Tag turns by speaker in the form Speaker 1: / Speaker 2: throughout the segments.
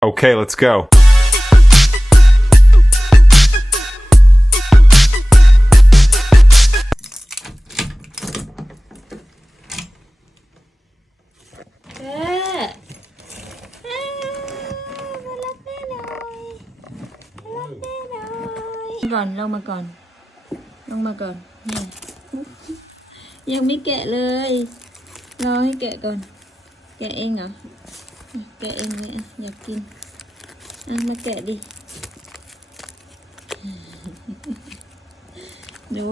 Speaker 1: Okay, let's go.
Speaker 2: แม่แม่มารับแม่หน่อยมารับแม่หน่อยก่อนลงมาก่อนลงมาก่อนนี่ยังไม่แกะเลยรอให้แกะก่อน แกะเองเหรอ อะแกะเองเลยอะอยากกินอะมาแกะดิหนู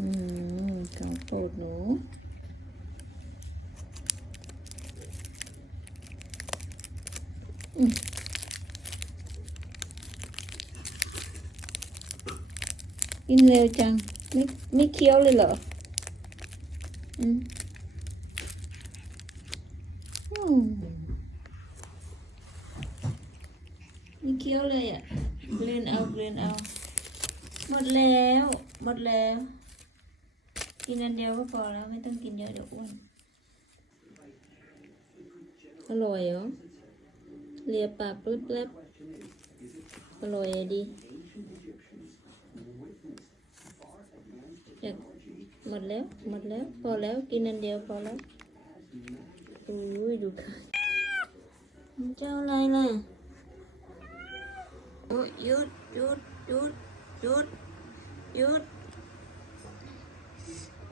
Speaker 2: อืมของโปรดหนูกินเร็วจัง ไม่ไม่เคี้ยวเลยเหรอ อืมอืมนี่เคี้ยวเลยอะเลือนเอาเลือนเอา หมดแล้ว หมดแล้ว กินอันเดียวก็พอแล้วไม่ต้องกินเยอะเดี๋ยวอ้วนอร่อยเหรอเลียปากปลึบแป๊บอร่อยอะดีอยากหมดแล้วหมดแล้ว พอแล้วกินอันเดียวพอแล้วอุ้ยดูค่ะมันจะเอาอะไรล่ะโอ้ยหยุดหยุดหยุดหยุดหยุดโ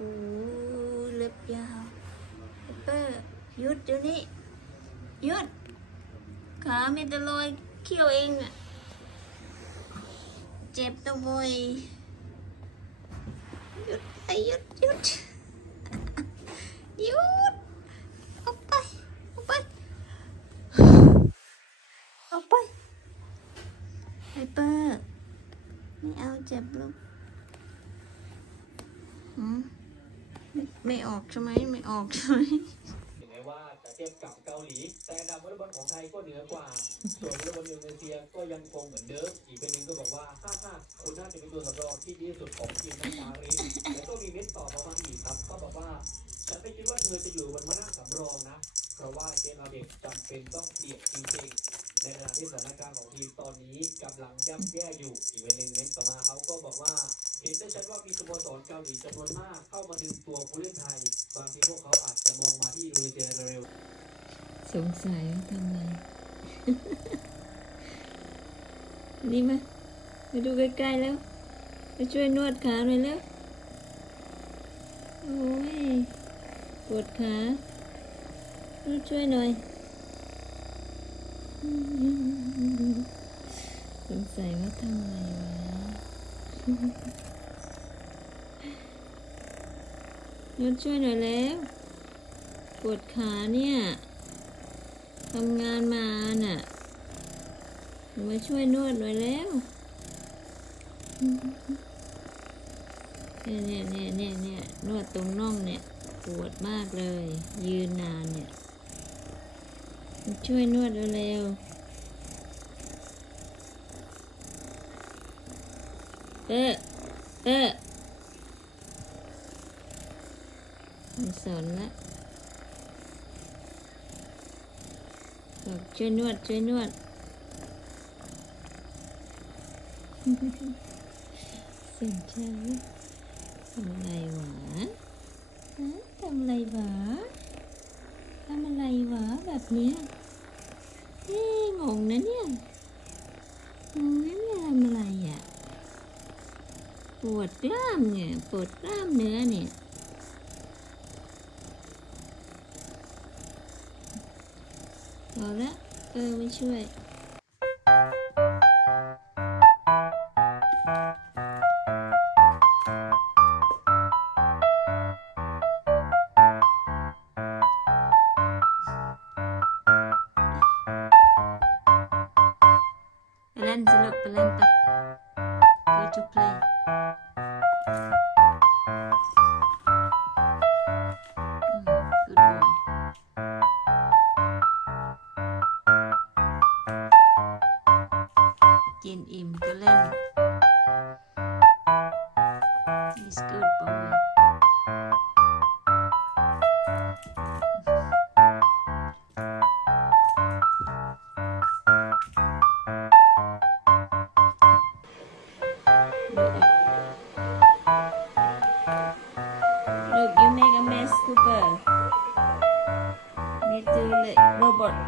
Speaker 2: อ้เล็บยาวเปอร์หยุดเดี๋ยวนี้หยุด ขาไมีแต่รอยเขี้ยวเองอะเจ็บตัวบ่อยหยุดไอหยุดหยุดหยุดออกไปออกไปออกไปไฮเปอร์ไม่เอาเจ็บลูกหืม ไม่ออกใช่ไหมไม่ออกใช่ไหม
Speaker 3: ถึงแม้ว่าจะเทียบกับเกาหลี แต่อันดับวอลเลย์บอลของไทยก็เหนือกว่า ส่วนวอลเลย์บอลอินโดนีเซียก็ยังคงเหมือนเดิม อีกเป็นหนึ่งก็บอกว่าถ้าถ้าคุณน่าจะเป็นตัวสำรองที่ดีที่สุดของทีมนักปารีสแล้วก็มีเม็ดตอบออกมาอีกครับ ก็บอกว่าฉันไม่คิดว่าเธอจะอยู่บนมานั่งสำรองนะ เพราะว่าเจมอาเบกจำเป็นต้องเปลี่ยนจริงๆในขณะที่สถานการณ์ของทีมตอนนี้กำลังย่ำแย่อยู่อีกเป็นหนึ่งเม็ดาหลีจำนวนมากเข้ามาดึงตัวผู้เล่นไทย บางทีพวกเขาอาจจะมองมาที่อินโดนีเซียเร็ว
Speaker 2: สงสัยทำไงนี่มามาดูใกล้ๆแล้ว มาช่วยนวดขาหน่อยแล้ว โอ้ย ปวดขาช่วยหน่อยสงสัยว่าทำไงวะ นวดช่วยหน่อยแล้วปวดขาเนี่ยทำงานมาน่ะ มาช่วยนวดหน่อยแล้วเนี่ยเนี่ยเนี่ยเนี่ยเนี่ยนวดตรงน่องเนี่ยปวดมากเลย ยืนนานเนี่ยช่วยนวดเร็วเอ๊ะเอ๊ะไม่ สนละบอกช่วยนวดช่วยนวดเสียงใจทำอะไรวะฮะทำอะไรวะทำอะไรวะแบบเนี้ยเอ๊ะงงนะเนี่ยงงนะเนี่ยทำอะไรอะ ปวดกล้ามเนี่ย ปวดกล้ามเนื้อเนี่ย พอละเออไม่ช่วย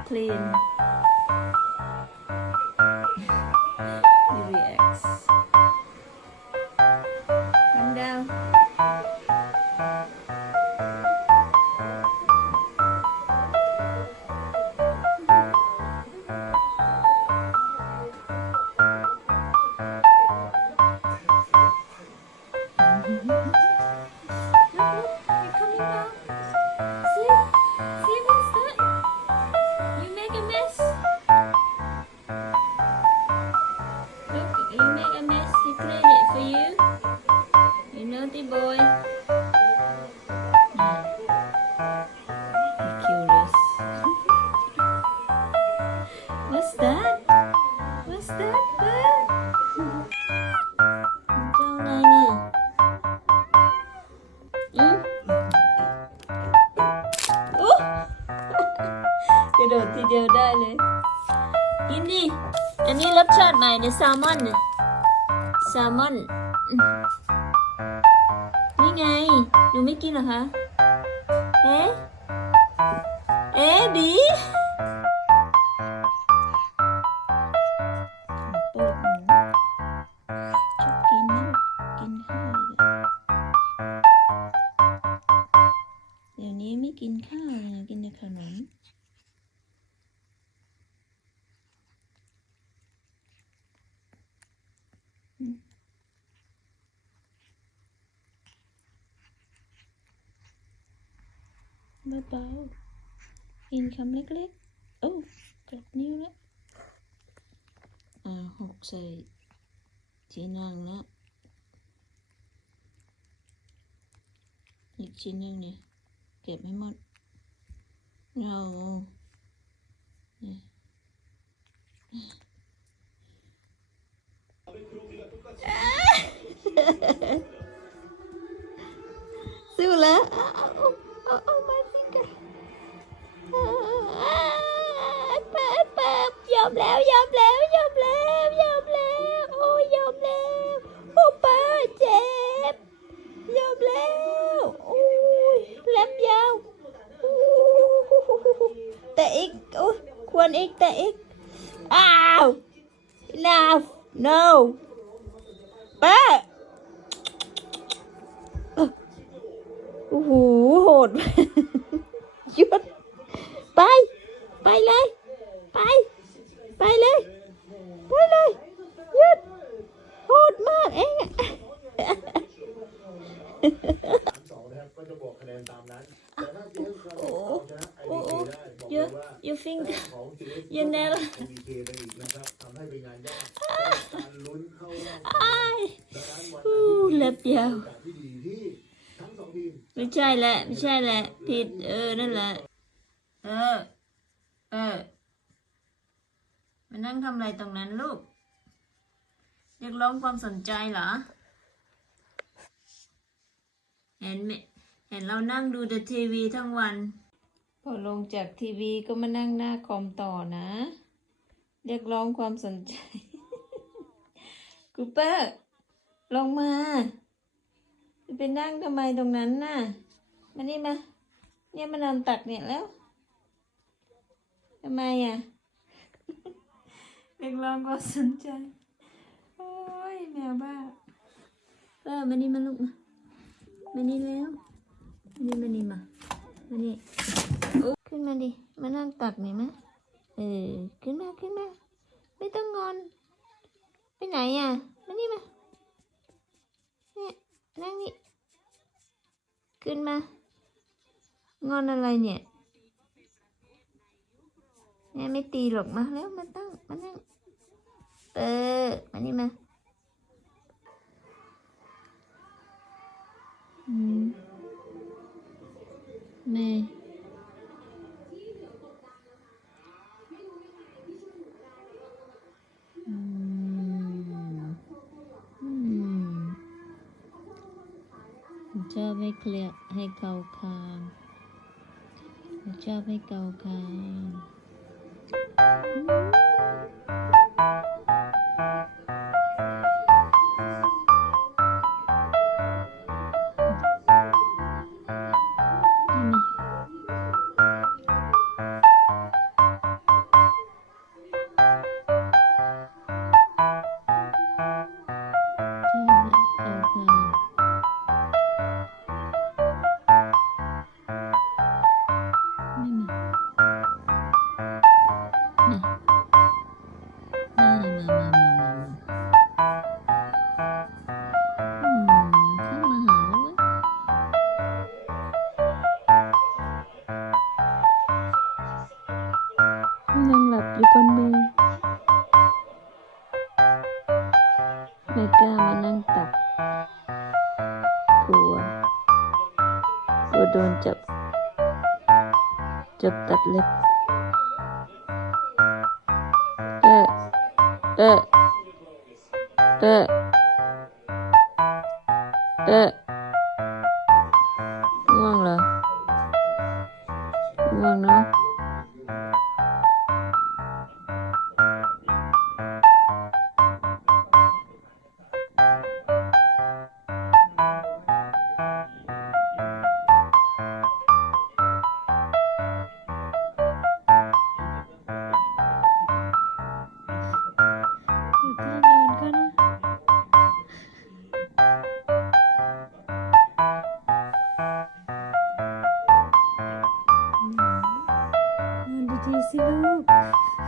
Speaker 2: clean you. You naughty boy. Yeah. You're curious. what's that? What's that? Bird? เจ้าอะไรน่ะอืมโอ้กระโดดทีเดียวได้เลย กินดิ อันนี้รสชาติใหม่เนี่ยแซลมอนเนี่ยแซลมอน นี่ไง หนูไม่กินเหรอคะ เอ๊ะ เอ๊ะบี เบาๆกินคำเล็กๆ โอ้กลับนิ้วแล้ว อ่าหกใส่ที่นั่งแล้วอีกชิ้นหนึ่งเนี่ยเก็บให้หมดเราเนี่ยสู้แล้ว ยอมแล้วยอมแล้วยอมแล้วยอมแล้วโอ้ยยอมแล้วโอ้ป้าเจ็บยอมแล้วโอ้ยเล็บยาวโอ้แต่อีกโอ้ยควรอีกแต่อีกอ้าว enough no ป้าโอ้โหโหดหยุดไป ไปเลย ไป ไปเลย ไปเลยหยุดโหดมากเองอะ
Speaker 3: สองนะครับก็จะบวกคะแนนตามนั้นแต่ถ้าเจสเราเอาชนะไอ
Speaker 2: โอ้
Speaker 3: บี
Speaker 2: โอ้
Speaker 3: เคได้บอกเล
Speaker 2: you
Speaker 3: ยว่า
Speaker 2: you think
Speaker 3: ของเจส
Speaker 2: you never
Speaker 3: ไอบีเคไปอีกนะครับทำให้เป็นงานยากการลุ้นเข้ารอบ
Speaker 2: อ้าย
Speaker 3: ดังนั้นวัน
Speaker 2: อู้
Speaker 3: นั้น
Speaker 2: เล็บยาว
Speaker 3: โอกาสที่ดีที่ทั้งสองทีม
Speaker 2: ไม่ใช่แหละ ไม่ใช่แหละ ผิด เออ นั่นแหละ เออ เออ มานั่งทำอะไรตรงนั้นลูกเรียกร้องความสนใจเหรอ เห็นไหมเห็นเรานั่งดูแต่ทีวีทั้งวัน พอลงจากทีวีก็มานั่งหน้าคอมต่อนะ เรียกร้องความสนใจกูเปอร์ลงมาจะไปนั่งทำไมตรงนั้นน่ะ มานี่มา เนี่ยมานอนตักเนี่ยแล้วทำไมอะ เรียกร้องความสนใจ โอ้ยแมวบ้าเออมานี่มาลูกมามานี่แล้วมานี่มานี่มามานี่โอ้ขึ้นมาดิ มานั่งตักหน่อยมะเออ ขึ้นมาขึ้นมา ไม่ต้องงอน ไปไหนอะ มานี่มาเนี่ยนั่งนี่ ขึ้นมา งอนอะไรเนี่ย แม่ไม่ตีหรอกมาแล้วมาตั้งมานั่งเออมานี่มาอืมแม่อืมอืมชอบให้เคลียให้เกาคางชอบให้เกาคาง โจับตัดเ Crazy Luke.